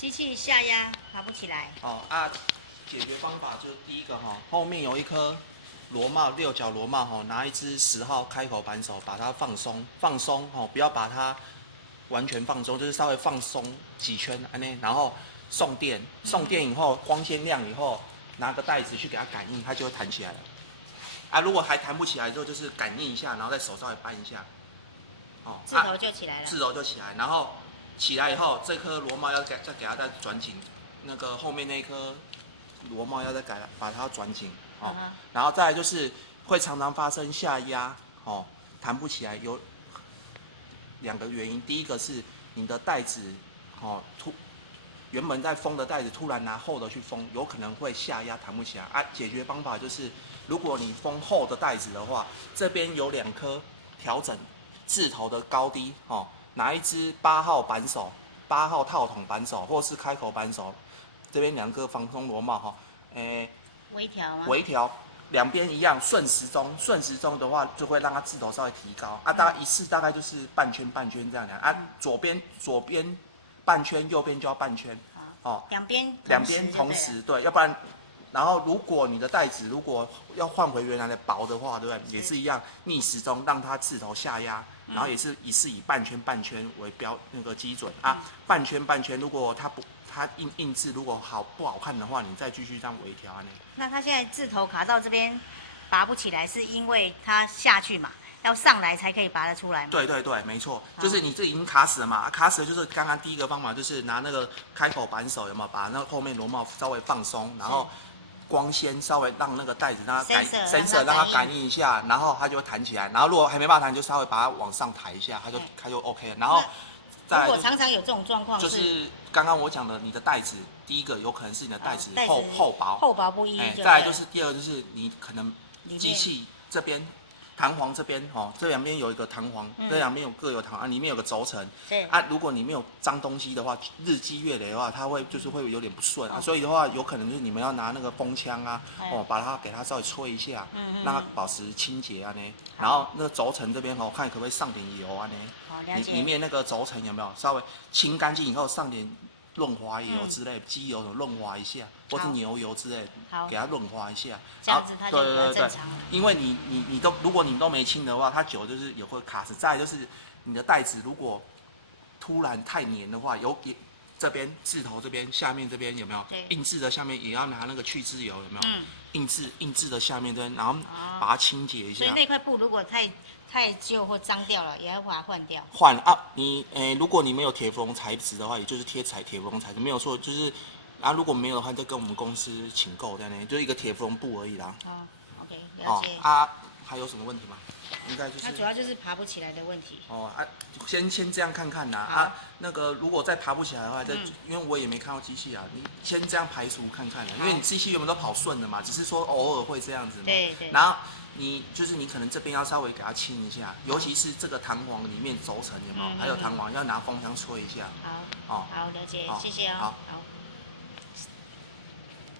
机器下压爬不起来。解决方法就是第一个后面有一颗螺帽，六角螺帽拿一支10号开口扳手把它放松，不要把它完全放松，就是稍微放松几圈然后送电以后光线亮以后，拿个袋子去给它感应，它就会弹起来了。如果还弹不起来之后，就是感应一下，然后再手稍微扳一下，自头就起来了。自头就起来，然后起来以后，这颗螺帽要再给它再转紧，那个后面那颗螺帽要再把它转紧然后再来就是会常常发生下压弹不起来，有2个原因，第一个是你的带子原本在封的带子突然拿厚的去封，有可能会下压弹不起来解决方法就是，如果你封厚的带子的话，这边有2颗调整字头的高低拿一支8号扳手、8号套筒扳手或是开口扳手，这边2个防风螺帽微调吗？微调，两边一样顺时钟的话，就会让它字头稍微提高大概一次大概就是半圈这样左边半圈，右边就要半圈两边同时对，要不然。然后，如果你的带子如果要换回原来的薄的话，对不对？也是一样逆时钟让它字头下压，然后也是以半圈为那个基准半圈，如果它印字如果不好看的话，你再继续这样微调那它现在字头卡到这边拔不起来，是因为它下去嘛？要上来才可以拔得出来嘛？对，没错，就是你这已经卡死了嘛，卡死了就是刚刚第一个方法，就是拿那个开口扳手有没有把那个后面螺帽稍微放松，然后光纤稍微让那个带子让它sensor 让它感应一下，然后它就会弹起来，然后如果还没办法弹，就稍微把它往上抬一下，它就 OK 了。然后再来如果常常有这种状况，就是刚刚我讲的，你的带子第一个有可能是你的带子厚薄不一，再来就是第二个就是你可能机器这边。弹簧这边这两边有一个弹簧，这两边各有弹簧里面有个轴承。如果你没有脏东西的话，日积月累的话，它会有点不顺所以的话，有可能就是你们要拿那个风枪把它给它稍微吹一下，让它保持清洁然后那个轴承这边看可不可以上点油里面那个轴承有没有稍微清干净以后上点润滑油之类，机油润滑一下，或是牛油之类，给它润滑一下。这样子它就比较正常了。因为如果你都没清的话，它久就是也会卡死。再来就是你的带子如果突然太黏的话，这边字头这边下面这边有没有印字的下面也要拿那个去渍油有没有？印字的下面这边，然后把它清洁一下。所以那块布如果太旧或脏掉了，也要把它换掉。如果你没有铁氟龙材质的话，也就是贴铁氟龙材质，没有错，就是如果没有的话，就跟我们公司请购就是一个铁氟龙布而已啦。OK， 了解。还有什么问题吗？应该就是。它主要就是爬不起来的问题。先这样看看那个如果再爬不起来的话，因为我也没看到机器你先这样排除看看因为你机器原本都跑顺的嘛，只是说偶尔会这样子嘛。对。然后你可能这边要稍微给它清一下，尤其是这个弹簧里面轴承有没有？还有弹簧要拿风枪吹一下。好，了解，谢谢好。